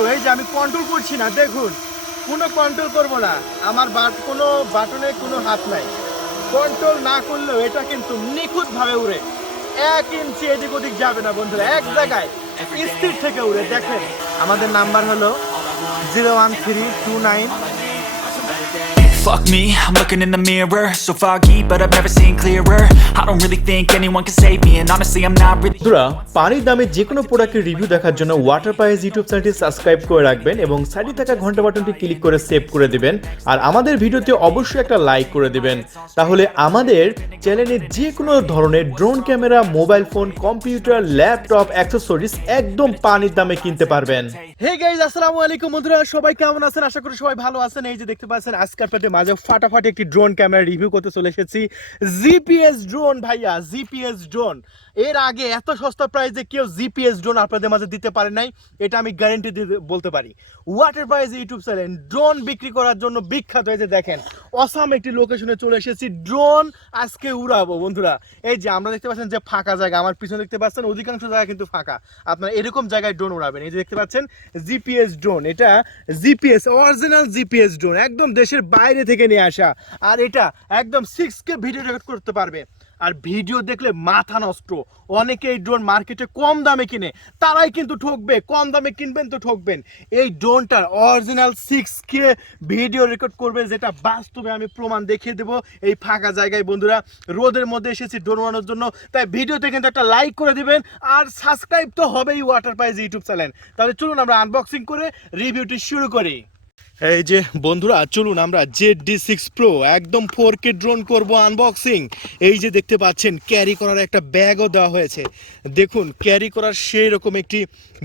Pro, এই যে আমি কন্ট্রোল করছি না, দেখুন কোনো কন্ট্রোল করব না, আমার কোনো বাটনে কোনো হাত নাই, কন্ট্রোল না করলেও এটা কিন্তু নিখুঁতভাবে উড়ে, 1 ইঞ্চি এদিক ওদিক যাবে না বন্ধুরা, এক জায়গায় স্থির থেকে উড়ে। দেখেন আমাদের নাম্বার হলো 01329। Fuck me, I'm looking in the mirror, so foggy, but I've never seen clearer. I don't really think anyone can save me, and honestly I'm not really. বন্ধুরা, পানির দামে যে কোনো প্রোডাক্টের রিভিউ দেখার জন্য ওয়াটার প্রাইস ইউটিউব চ্যানেলটি subscribe করে রাখবেন এবং সাইডে থাকা ঘন্টা বাটনটি ক্লিক করে সেভ করে দিবেন, আর আমাদের ভিডিওতে অবশ্যই একটা লাইক করে দিবেন। তাহলে আমাদের চ্যানেলে যে কোনো ধরনের drone camera, mobile phone, computer, laptop, accessories একদম পানির দামে কিনতে পারবেন। হে গাইস, আসসালামু আলাইকুম বন্ধুরা, সবাই কেমন আছেন? আশা করি সবাই ভালো আছেন। এই যে দেখতে পাচ্ছেন আজকে আপনাদের মাঝে ফাটাফাটি একটি ড্রোন ক্যামেরা রিভিউ করতে চলে এসেছি। জিপিএস ড্রোন ভাইয়া, জিপিএস ড্রোন। এর আগে এত সস্তা প্রাইসে কেউ জিপিএস ড্রোন আপনাদের মাঝে দিতে পারে নাই, এটা আমি গ্যারান্টি দিয়ে বলতে পারি। Water price YouTube channel drone বিক্রি করার জন্য বিখ্যাত। এই যে দেখেন অসাম একটি লোকেশনে চলে এসেছি, ড্রোন আজকে উড়াবো বন্ধুরা। এই যে আমরা দেখতে পাচ্ছেন যে ফাঁকা জায়গা, আমার পিছনে দেখতে পাচ্ছেন অধিকাংশ জায়গা কিন্তু ফাঁকা, আপনারা এরকম জায়গায় ড্রোন উড়াবেন। এই যে দেখতে পাচ্ছেন জিপিএস ড্রোন, এটা জিপিএস অরিজিনাল জিপিএস ড্রোন, একদম দেশের বাইরে থেকে নিয়ে আসা, আর এটা একদম 6K ভিডিও রেকর্ড করতে পারবে। আর ভিডিও দেখলে মাথা নষ্ট। অনেকে এই ড্রোন মার্কেটে কম দামে কিনে, তারাই কিন্তু ঠকবে, কম দামে কিনবেন তো ঠকবেন। এই ড্রোনটার অরিজিনাল 6K ভিডিও রেকর্ড করবে, যেটা বাস্তবে আমি প্রমাণ দেখিয়ে দেবো এই ফাঁকা জায়গায়। বন্ধুরা, রোদের মধ্যে এসেছি ড্রোন উড়ানোর জন্য, তাই ভিডিওতে কিন্তু একটা লাইক করে দিবেন, আর সাবস্ক্রাইব তো হবেই ওয়াটার প্রাইস ইউটিউব চ্যানেল। তাহলে চলুন আমরা আনবক্সিং করে রিভিউটি শুরু করি। এই যে বন্ধুরা, চলুন আমরা ZD6 প্রো একদম 4K ড্রোন করব আনবক্সিং। এই যে দেখতে পাচ্ছেন ক্যারি করার একটা ব্যাগও দেওয়া হয়েছে, দেখুন ক্যারি করার সেই রকম একটি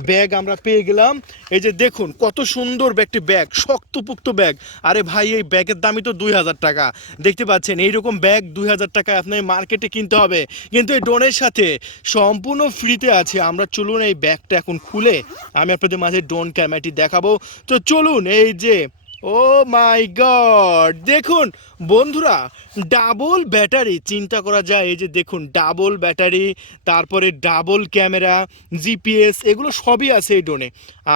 ব্যাগ আমরা পেয়ে গেলাম। এই যে দেখুন কত সুন্দর একটি ব্যাগ, শক্তপোক্ত ব্যাগ। আরে ভাই, এই ব্যাগের দামই তো 2000 টাকা। দেখতে পাচ্ছেন এইরকম ব্যাগ 2000 টাকায় আপনার মার্কেটে কিনতে হবে, কিন্তু এই ড্রোনের সাথে সম্পূর্ণ ফ্রিতে আছে। আমরা চলুন এই ব্যাগটা এখন খুলে আমি আপনাদের মাঝে ড্রোন ক্যামেরাটি দেখাবো। তো চলুন, এই যে ও মাই গড, দেখুন বন্ধুরা ডাবল ব্যাটারি, চিন্তা করা যায়। এই যে দেখুন ডাবল ব্যাটারি, তারপরে ডাবল ক্যামেরা, জিপিএস, এগুলো সবই আছে এই ড্রোনে।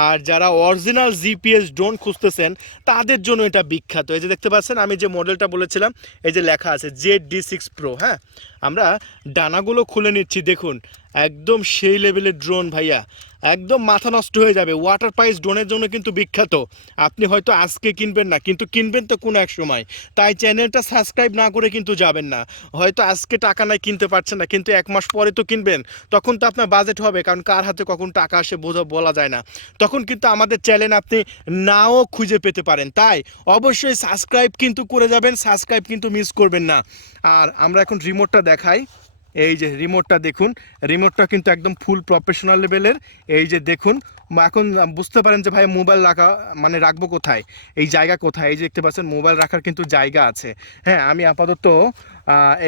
আর যারা অরিজিনাল জিপিএস ড্রোন খুঁজতেছেন তাদের জন্য এটা বিখ্যাত। এই যে দেখতে পাচ্ছেন আমি যে মডেলটা বলেছিলাম, এই যে লেখা আছে ZD6 প্রো। হ্যাঁ, আমরা ডানাগুলো খুলে নিচ্ছি, দেখুন একদম সেই লেভেলের ড্রোন ভাইয়া, একদম মাথা নষ্ট হয়ে যাবে। ওয়াটার প্রাইস ড্রোনের জন্য কিন্তু বিখ্যাত। আপনি হয়তো আজকে কিনবেন না, কিন্তু কিনবেন তো কোনো এক সময়, তাই চ্যানেলটা সাবস্ক্রাইব না করে কিন্তু যাবেন না। হয়তো আজকে টাকা নাই কিনতে পারছেন না, কিন্তু 1 মাস পরে তো কিনবেন, তখন তো আপনার বাজেট হবে, কারণ কার হাতে কখন টাকা আসে বলা যায় না। তখন কিন্তু আমাদের চ্যানেল আপনি নাও খুঁজে পেতে পারেন, তাই অবশ্যই সাবস্ক্রাইব কিন্তু করে যাবেন, সাবস্ক্রাইব কিন্তু মিস করবেন না। আর আমরা এখন রিমোটটা দেখাই। এই যে রিমোটটা দেখুন, রিমোটটা কিন্তু একদম ফুল প্রফেশনাল লেভেলের। এই যে দেখুন, এখন বুঝতে পারেন যে ভাই মোবাইল রাখা মানে রাখবো কোথায়, এই জায়গা কোথায়। এই যে দেখতে পাচ্ছেন মোবাইল রাখার কিন্তু জায়গা আছে। হ্যাঁ, আমি আপাতত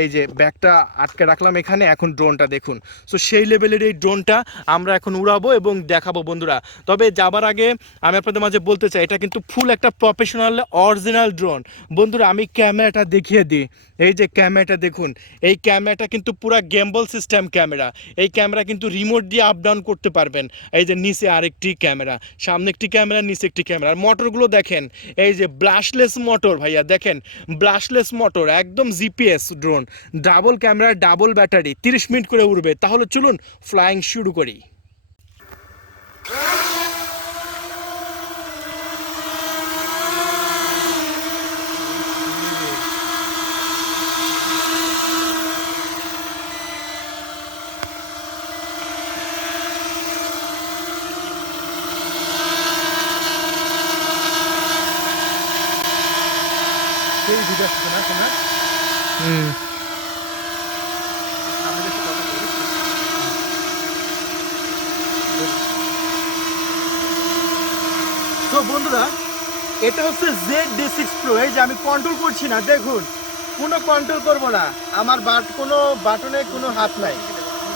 এই যে ব্যাগটা আটকে রাখলাম এখানে। এখন ড্রোনটা দেখুন, সো সেই লেভেলের এই ড্রোনটা আমরা এখন উড়াবো এবং দেখাবো বন্ধুরা। তবে যাবার আগে আমি আপনাদের মাঝে বলতে চাই, এটা কিন্তু ফুল একটা প্রফেশনাল অরিজিনাল ড্রোন। বন্ধুরা, আমি ক্যামেরাটা দেখিয়ে দিই। এই যে ক্যামেরাটা দেখুন, এই ক্যামেরাটা কিন্তু পুরো গেম্বল সিস্টেম ক্যামেরা। এই ক্যামেরা কিন্তু রিমোট দিয়ে আপ ডাউন করতে পারবেন। এই যে নিচে আরেকটি ক্যামেরা, সামনে একটি ক্যামেরা, নিচে একটি ক্যামেরা। আর মোটরগুলো দেখেন, এই যে ব্রাশলেস মোটর ভাইয়া, দেখেন ব্রাশলেস মোটর, একদম GPS drone, double camera, double battery, 30 minute করে উড়বে। তাহলে চলুন ফ্লাইং শুরু করি। তো বন্ধুরা, এটা হচ্ছে ZD6 প্রো। এই যে আমি কন্ট্রোল করছি না, দেখুন কোনো কন্ট্রোল করব না, আমার কোনো বাটনে কোনো হাত নাই,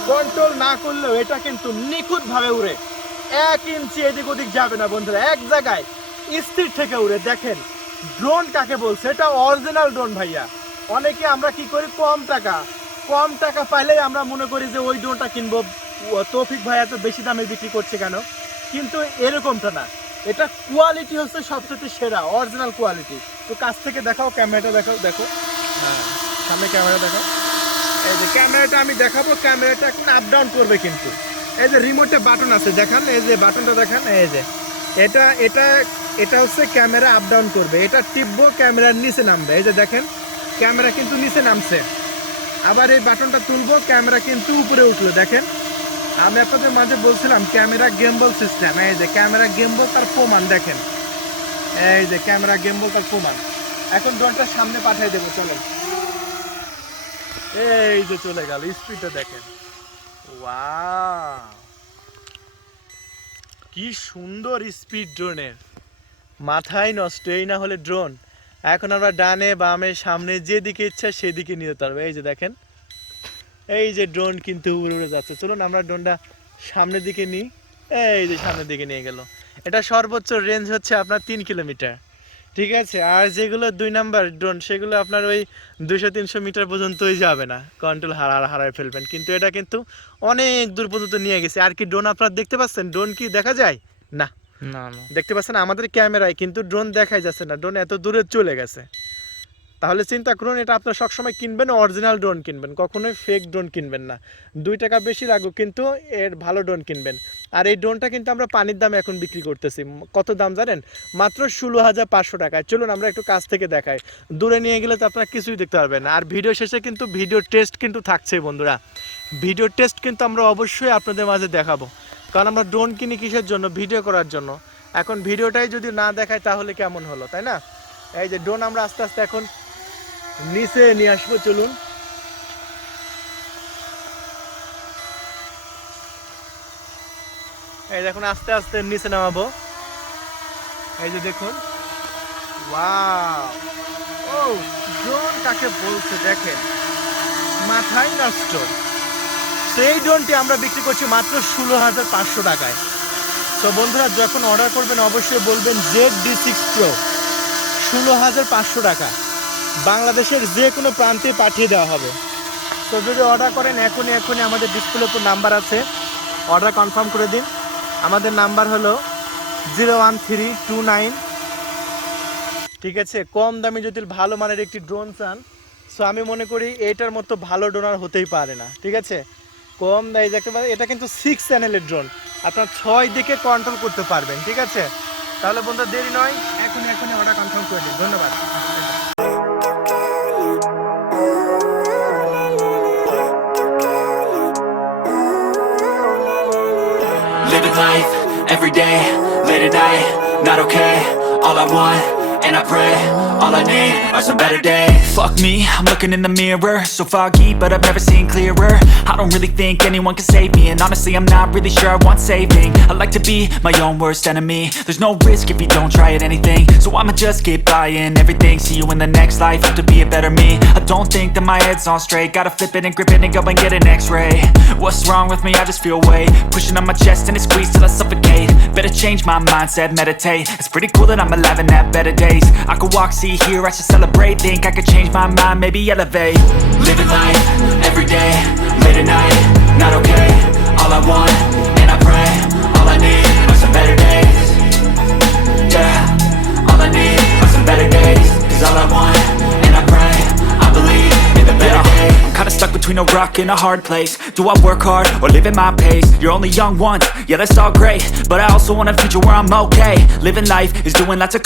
কন্ট্রোল না করলেও এটা কিন্তু নিখুঁতভাবে উড়ে, 1 ইঞ্চি এদিক ওদিক যাবে না বন্ধুরা, এক জায়গায় স্থির থেকে উড়ে। দেখেন ড্রোন কাকে বলছে, এটা অরিজিনাল ড্রোন ভাইয়া। অনেকে আমরা কি করি, কম টাকা পাইলেই আমরা মনে করি যে ওই ড্রোনটা কিনবো, তৌফিক ভাইয়া তো বেশি দামে বিক্রি করছে কেন, কিন্তু এরকমটা না। এটা কোয়ালিটি হচ্ছে সবচেয়ে সেরা, অরিজিনাল কোয়ালিটি। তো কাছ থেকে দেখাও, ক্যামেরাটা দেখাও, দেখো হ্যাঁ সামনে ক্যামেরা দেখো। এই যে ক্যামেরাটা আমি দেখাবো, ক্যামেরাটা এখন আপ ডাউন করবে কিন্তু। এই যে রিমোটে বাটন আছে দেখান, এই যে বাটনটা দেখান, এই যে এটা এটা এটা হচ্ছে ক্যামেরা আপ ডাউন করবে। এটা টিপবো, ক্যামেরার নিচে নামবে। এই যে দেখেন ক্যামেরা কিন্তু নিচে নামছে। আবার এই বাটনটা তুলবো, ক্যামেরা কিন্তু উপরে উঠলো। দেখেন আমি আপনাদের মাঝে বলছিলাম ক্যামেরা গেম্বল সিস্টেম। এই যে ক্যামেরা গেম্বল তার প্রমাণ দেখেন, এই যে ক্যামেরা গেম্বল তার প্রমাণ। এখন ড্রোনটা সামনে পাঠিয়ে দেবো, চলো। এই যে চলে গেল, স্পিডটা দেখেন, ওয়াও কি সুন্দর স্পিড ড্রোনের, মাথায় নষ্ট। এই না হলে ড্রোন। এখন আমরা ডানে বামে সামনে যেদিকে ইচ্ছা সেদিকে নিয়ে যেতে পারবো। এই যে দেখেন, এই যে ড্রোন কিন্তু উড়ে উড়ে যাচ্ছে। চলুন আমরা ড্রোনটা সামনের দিকে নিই। এই যে সামনের দিকে নিয়ে গেল। এটা সর্বোচ্চ রেঞ্জ হচ্ছে আপনার 3 কিলোমিটার, ঠিক আছে। আর যেগুলো 2 নাম্বার ড্রোন সেগুলো আপনার ওই 200-300 মিটার পর্যন্তই যাবে না, কন্ট্রোল হারায় ফেলবেন। কিন্তু এটা কিন্তু অনেক দূর পর্যন্ত নিয়ে গেছে। আর কি ড্রোন আপনারা দেখতে পাচ্ছেন? ড্রোন কি দেখা যায়? না না না দেখতে পাচ্ছেন আমাদের ক্যামেরায় কিন্তু ড্রোন দেখাই যাচ্ছে না, ড্রোন এত দূরে চলে গেছে। তাহলে চিন্তা করুন, এটা আপনার সবসময় কিনবেন অরিজিনাল ড্রোন কিনবেন, কখনোই ফেক ড্রোন কিনবেন না। 2 টাকা বেশি লাগুক কিন্তু এর ভালো ড্রোন কিনবেন। আর এই ড্রোনটা কিন্তু আমরা পানির দামে এখন বিক্রি করতেছি। কত দাম জানেন? মাত্র 16,500 টাকায়। চলুন আমরা একটু কাছ থেকে দেখাই, দূরে নিয়ে গেলে তো আপনারা কিছুই দেখতে পারবেন না। আর ভিডিও শেষে কিন্তু ভিডিও টেস্ট কিন্তু থাকছেই বন্ধুরা। ভিডিও টেস্ট কিন্তু আমরা অবশ্যই আপনাদের মাঝে দেখাবো, কারণ আমরা ড্রোন কিনি কিসের জন্য? ভিডিও করার জন্য। এখন ভিডিওটাই যদি না দেখায় তাহলে কেমন হলো, তাই না? এই যে ড্রোন আমরা আস্তে আস্তে এখন নিচে নিয়ে আসবো, চলুন। এই দেখুন আস্তে আস্তে নিচে নামাবো। এই যে দেখুন, ওয়াও, ও ড্রোন কাকে বলছে দেখেন, মাথায় নষ্ট। সেই ড্রোনটি আমরা বিক্রি করছি মাত্র 16,500 টাকায়। তো বন্ধুরা যখন অর্ডার করবেন অবশ্যই বলবেন ZD6 Pro, 16,500 টাকা। বাংলাদেশের যে কোনো প্রান্তে পাঠিয়ে দেওয়া হবে। তো যদি অর্ডার করেন এখনই আমাদের ডিসপ্লের উপর নাম্বার আছে, অর্ডার কনফার্ম করে দিন। আমাদের নাম্বার হলো 01329। ঠিক আছে, কম দামে যদি ভালো মানের একটি ড্রোন চান, সো আমি মনে করি এটার মতো ভালো ড্রোন আর হতেই পারে না। ঠিক আছে, কম দামে দেখতে পারেন, এটা কিন্তু 6 চ্যানেলের ড্রোন, আপনার 6 দিকে কন্ট্রোল করতে পারবেন। ঠিক আছে, তাহলে বন্ধুরা দেরি নয়, এখনই অর্ডার কনফার্ম করে দিন। ধন্যবাদ। Living life, everyday, late at night, not okay. All I want, and I pray, all I need are some better days. Fuck me, I'm looking in the mirror, so foggy, but I've never seen clearer. I don't really think anyone can save me, and honestly I'm not really sure I want saving. I like to be my own worst enemy. There's no risk if you don't try at anything, so I'ma just keep buying everything. See you in the next life, have to be a better me. I don't think that my head's on straight, gotta flip it and grip it and go and get an x-ray. What's wrong with me? I just feel weight pushing on my chest and it squeezes till I suffocate. Better change my mindset, meditate. It's pretty cool that I'm alive and have better days. I could walk, see, hear, I should celebrate. Think I could change my mind, maybe elevate. Living life, everyday, late at night, not okay. All I want, and I pray, all I need are some better days. Yeah, all I need are some better days. Cause all I want, and I pray, I believe in the better days. I'm kinda stuck between a rock and a hard place. Do I work hard or live at my pace? You're only young once, yeah that's all great, but I also want a future where I'm okay. Living life is doing lots of